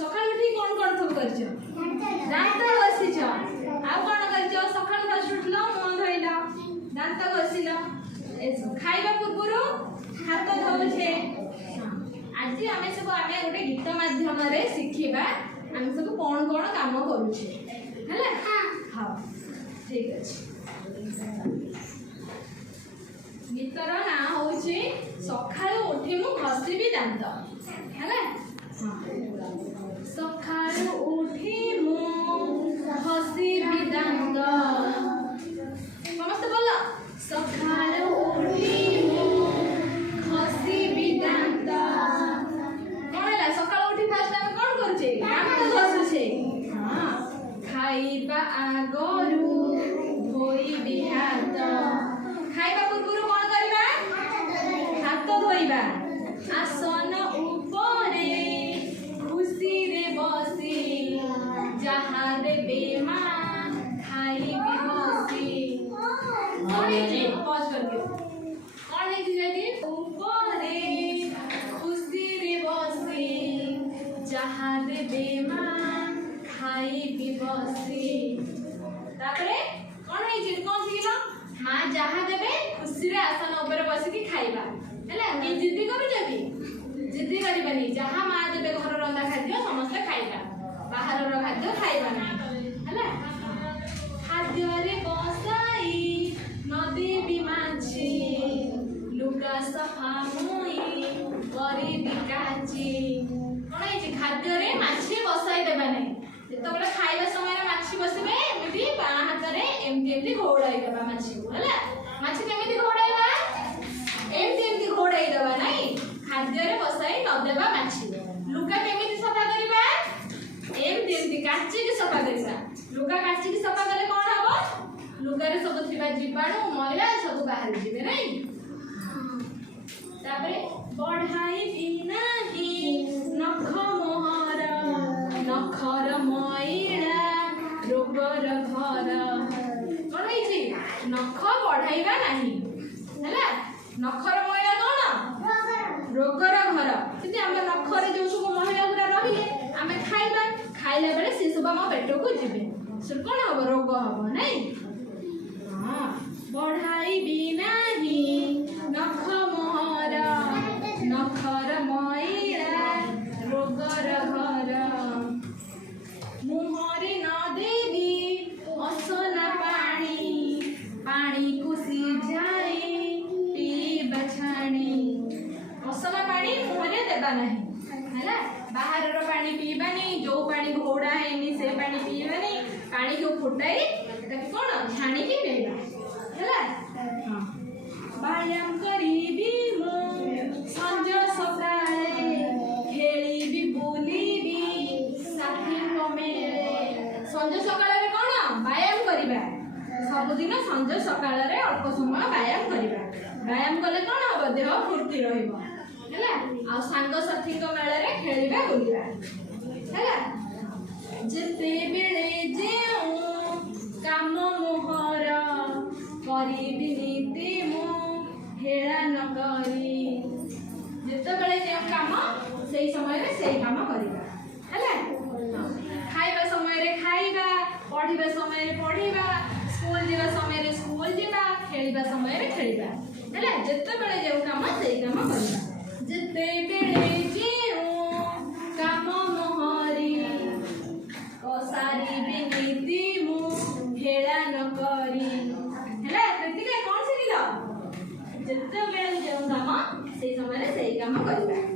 सकाल उठी कौन कौन सब कर दांत घसीच आउ कौन कर सकाल फर्स्ट उठल मुह धोल दांत घसिल खाइबा पूर्व हाथ धोछे आज आम सब आम गोटे गीत माध्यम शिखा आम सब कौन कौन काम करुचे हाँ ठीक अच्छे गीतर ना हूँ सका उठी मु घसीबी दांत है सका उठी मु घसीबी दांत समस्त बोल सका उठी मु घसीबी दांत कौन है सका उठी फास्ट आम कौन करुचे दांत घसुचे हाँ खाइबा आगरू धोइबी हाथ खाइबा पूर्व कौन करबा हाथ धोइबा आसन उपरे खुशी रे बसी जहाँ देबे माँ खाइबी बसी पॉज कर दियो कौन है जी उपरे खुशी रे बसी जहाँ देबे माँ खाइबी बसी तापरे कौन है जी कौन सिखिला माँ जहाँ देवे खुशी रे आसन ऊपर बसिकी खाइबा हैला कि जिद्दी करूछबी जिद्दी करबानी जहाँ माँ देवे घर रंधा खाद्य समस्त खाइबा बाहर रो खाद्य खाइबा नहीं हैला खाद्य रे बसाई नदी बिमाची लुगा सफा मुई करी बिकाची कोन है खाद्य रे माछी बसाई देबा नहीं जेतबले खाइबा समय रे माछी बसिबे एमिति बा हाथ रे एमती एमती घोड़ाई देबा माछी को हैला माछी केमिति घोड़ाइबा एमती एमती घोड़ाई देबा नहीं खाद्य रे बसाई न देबा माछी लुगा केमिति सफा करिबा एमती एमती काची के सफा करिबा लुगा काची के सफा करले कोन हबो लुगा रे सब थिबा जीवाणु मैला सब बाहर जिबे नहीं तापरे बढ़ाई बिना ही नख मोहर नखर मैला रोगर घर कौन है नख बढ़ाइबा नहीं है नखर मैला कौन रोगर घर कि आम नखर जो सब मैला गुरा रही आम खाइबा खाइला बेले से सब आम पेट को जीवे से कौन हम रोग हम नहीं हाँ बढ़ाई बिना ही नख मोहर नखर मैला रोगर घर मुहरे न देवी असना पानी पानी को सिझाई पीबा छाणी असना पानी मुहरे देबा नहीं हैला बाहर रो पानी पीबा नहीं जो पानी घोड़ा हैनी से पानी पीबा नहीं पानी को फुटाई ताकि कोन छाणी की पीबा हैला हां व्यायाम करीबी मु संज सकाळे खेलीबी बुलीबी साथी संज सकाळ कौन व्यायाम करवा सबुदिन संज सकाळ अल्प समय व्यायाम करवा व्यायाम कले कौन हम देह फूर्ति रहा सांग साथी मेल खेलवा बुलवा है जिते बेले जेऊ काम मोहर करीबी नीति मु हेला न करी जिते बेले जेऊ काम सही समय से काम करवा है खाइबा समय रे खाइबा पढ़िबा समय रे पढ़िबा स्कूल जीवा समय रे स्कूल जीवा खेलिबा समय रे खेलिबा हैला जत्ते बेले जेउ काम सेही काम करबा जत्ते बेले जेउ काम मोहरी कसारी बिनीति मु हेला न करी हैला कृतिका कौन सिखिला जत्ते बेले जेउ काम सेही समय रे सेही काम करबा